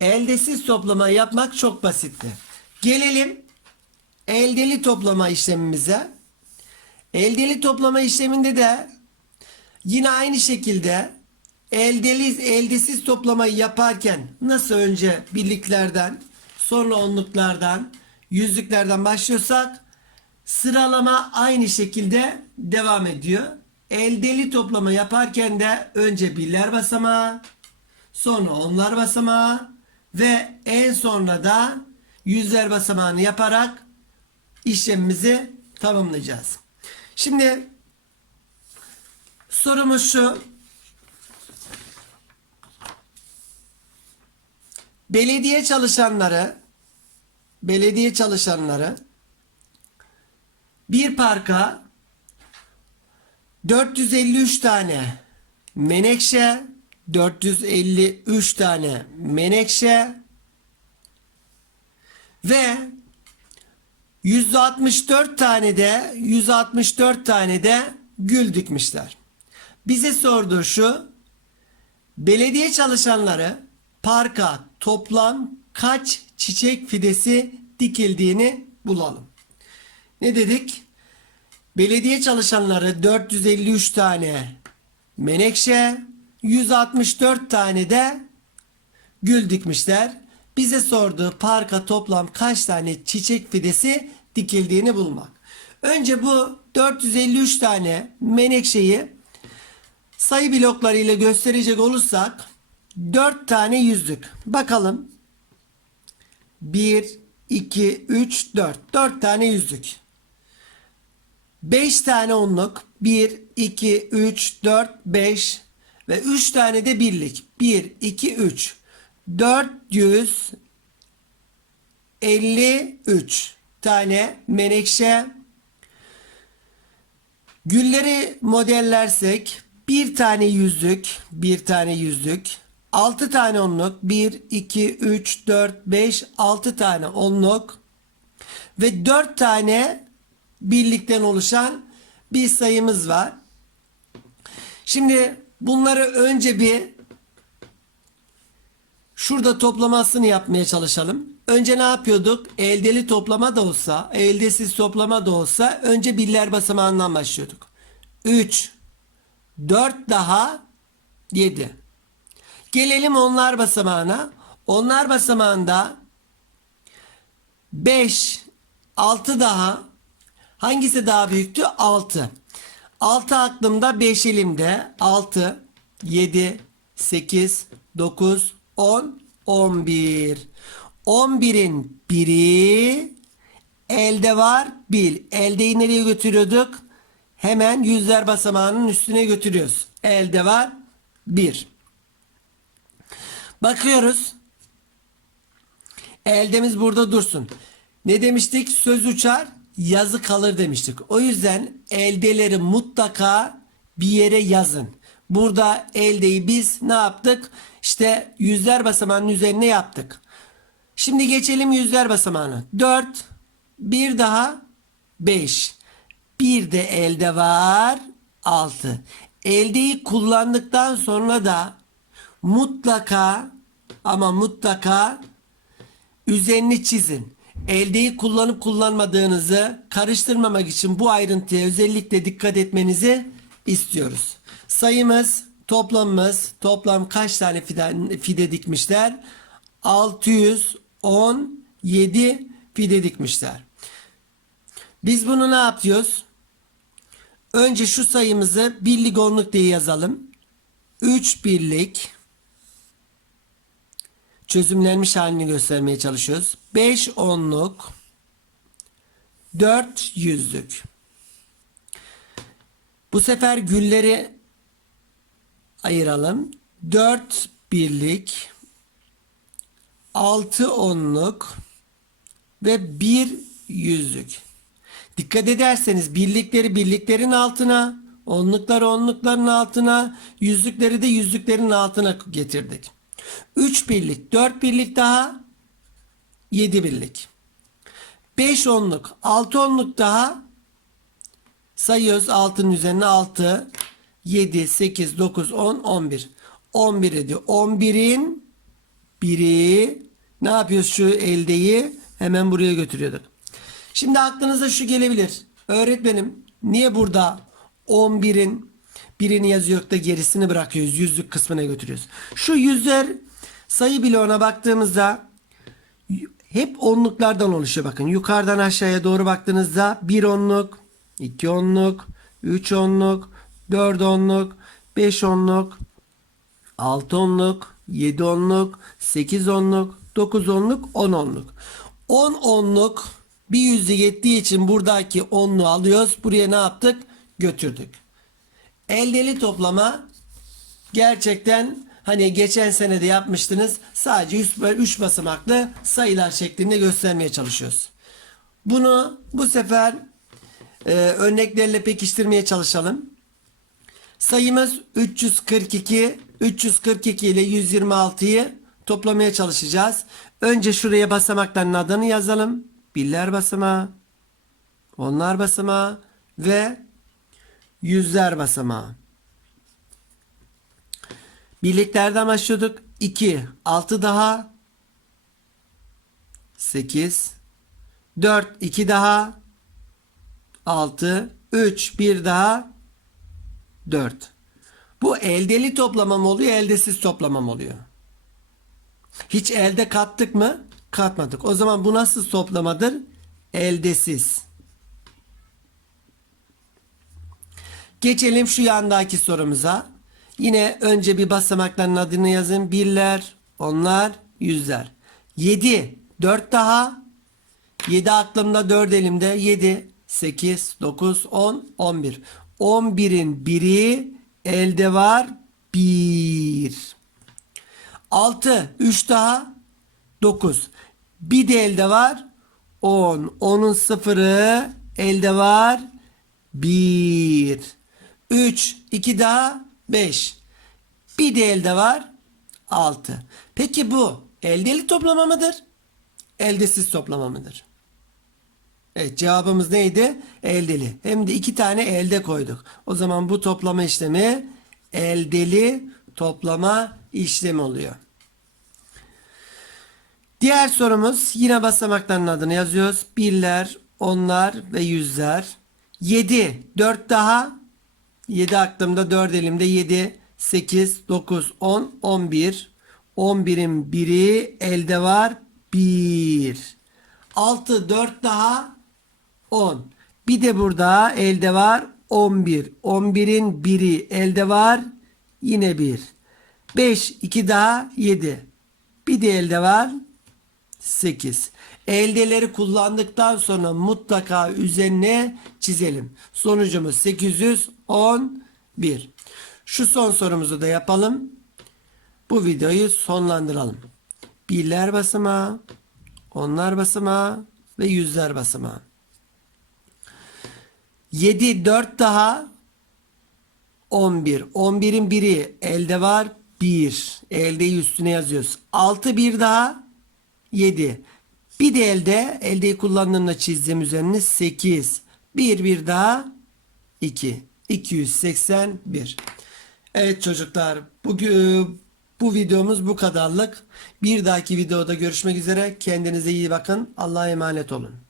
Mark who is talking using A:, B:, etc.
A: Eldesiz toplama yapmak çok basitti. Gelelim eldeli toplama işlemimize. Eldeli toplama işleminde de yine aynı şekilde eldeli eldesiz toplamayı yaparken nasıl önce birliklerden sonra onluklardan yüzlüklerden başlıyorsak sıralama aynı şekilde devam ediyor. Eldeli toplama yaparken de önce birler basamağı sonra onlar basamağı ve en sonra da yüzler basamağını yaparak işlemimizi tamamlayacağız. Şimdi sorumuz şu. Belediye çalışanları belediye çalışanları bir parka 453 tane menekşe 453 tane menekşe ve 164 tane de 164 tane de gül dikmişler. Bize sorduğu şu belediye çalışanları parka toplam kaç çiçek fidesi dikildiğini bulalım. Ne dedik? Belediye çalışanları 453 tane menekşe, 164 tane de gül dikmişler. Bize sorduğu parka toplam kaç tane çiçek fidesi dikildiğini bulmak. Önce bu 453 tane menekşeyi sayı bloklarıyla gösterecek olursak 4 tane yüzlük. Bakalım. 1, 2, 3, 4. 4 tane yüzlük. 5 tane onluk. 1, 2, 3, 4, 5 ve 3 tane de birlik. 1, 2, 3. 453 tane menekşe. Gülleri modellersek bir tane yüzlük, bir tane yüzlük, 6 tane onluk, 1, 2, 3, 4, 5, 6 tane onluk ve 4 tane birlikten oluşan bir sayımız var. Şimdi bunları önce bir şurada toplamasını yapmaya çalışalım. Önce ne yapıyorduk? Eldeli toplama da olsa, eldesiz toplama da olsa önce birler basamağından başlıyorduk. 3, 4 daha 7. Gelelim onlar basamağına. Onlar basamağında 5, 6 daha hangisi daha büyüktü? 6. 6 aklımda 5 elimde. 6, 7, 8, 9, 10, 11. 11'in biri elde var bil. Eldeyi nereye götürüyorduk? Hemen yüzler basamağının üstüne götürüyoruz. Elde var 1. Bakıyoruz. Eldemiz burada dursun. Ne demiştik? Söz uçar, yazı kalır demiştik. O yüzden eldeleri mutlaka bir yere yazın. Burada eldeyi biz ne yaptık? İşte yüzler basamağının üzerine yaptık. Şimdi geçelim yüzler basamağına. 4, bir daha 5. Bir de elde var 6. Eldeyi kullandıktan sonra da mutlaka ama mutlaka üzerini çizin. Eldeyi kullanıp kullanmadığınızı karıştırmamak için bu ayrıntıya özellikle dikkat etmenizi istiyoruz. Sayımız, toplamımız, toplam kaç tane fide, fide dikmişler? 617 fide dikmişler. Biz bunu ne yapıyoruz? Önce şu sayımızı birlik onluk diye yazalım. 3 birlik çözümlenmiş halini göstermeye çalışıyoruz. 5 onluk 4 yüzlük. Bu sefer gülleri ayıralım. 4 birlik 6 onluk ve 1 yüzlük. Dikkat ederseniz birlikleri birliklerin altına, onlukları onlukların altına, yüzlükleri de yüzlüklerin altına getirdik. 3 birlik, 4 birlik daha 7 birlik. 5 onluk, 6 onluk daha sayıyoruz 6'nın üzerine 6, 7, 8, 9, 10, 11. 11 ediyor. 11'in biri Ne yapıyoruz şu eldeyi? Hemen buraya götürüyorduk. Şimdi aklınıza şu gelebilir. Öğretmenim niye burada 11'in birini yazıyor da gerisini bırakıyoruz. Yüzlük kısmına götürüyoruz. Şu yüzler sayı bloğuna baktığımızda hep onluklardan oluşuyor bakın. Yukarıdan aşağıya doğru baktığınızda 1 onluk, 2 onluk, 3 onluk, 4 onluk, 5 onluk, 6 onluk, 7 onluk, 8 onluk, 9 onluk, 10 onluk. 10 onluk bir yüzde yettiği için buradaki onluğu alıyoruz. Buraya ne yaptık? Götürdük. Eldeli toplama gerçekten hani geçen sene de yapmıştınız. Sadece 3 basamaklı sayılar şeklinde göstermeye çalışıyoruz. Bunu bu sefer e, örneklerle pekiştirmeye çalışalım. Sayımız 342. 342 ile 126'yı toplamaya çalışacağız. Önce şuraya basamakların adını yazalım. Biller basamağı, onlar basamağı ve yüzler basamağı. Birliklerden başlıyorduk. 2, 6 daha 8 4, 2 daha 6 3, 1 daha 4. Bu eldeli toplamam oluyor, eldesiz toplamam oluyor. Hiç elde kattık mı? Katmadık. O zaman bu nasıl toplamadır? Eldesiz. Geçelim şu yandaki sorumuza. Yine önce bir basamakların adını yazın. Birler, onlar, yüzler. 7, 4 daha. 7 aklımda 4 elimde. 7, 8, 9, 10, 11. 11'in biri elde var. 1. 6, 3 daha 9. Bir de elde var 10. 10'un sıfırı elde var 1. 3, 2 daha 5. Bir de elde var 6. Peki bu eldeli toplama mıdır? Eldesiz toplama mıdır? Evet cevabımız neydi? Eldeli. Hem de iki tane elde koyduk. O zaman bu toplama işlemi eldeli toplama işlemi oluyor. Diğer sorumuz yine basamakların adını yazıyoruz. Birler, onlar ve yüzler. 7, 4 daha. 7 aklımda 4 elimde 7, 8, 9, 10, 11. 11'in biri elde var 1. 6, 4 daha 10. Bir de burada elde var 11. 11'in biri elde var yine 1. 5, 2 daha 7. Bir de elde var 8. Eldeleri kullandıktan sonra mutlaka üzerine çizelim. Sonucumuz 811. Şu son sorumuzu da yapalım. Bu videoyu sonlandıralım. Birler basamağı, onlar basamağı ve yüzler basamağı. 7 4 daha 11. 11'in biri elde var 1. Eldeyi üstüne yazıyoruz. 6 bir daha 7. Bir de elde eldeyi kullandığımda çizdiğim üzerine 8. Bir bir daha 2. 281. Evet çocuklar bugün bu videomuz bu kadarlık. Bir dahaki videoda görüşmek üzere. Kendinize iyi bakın. Allah'a emanet olun.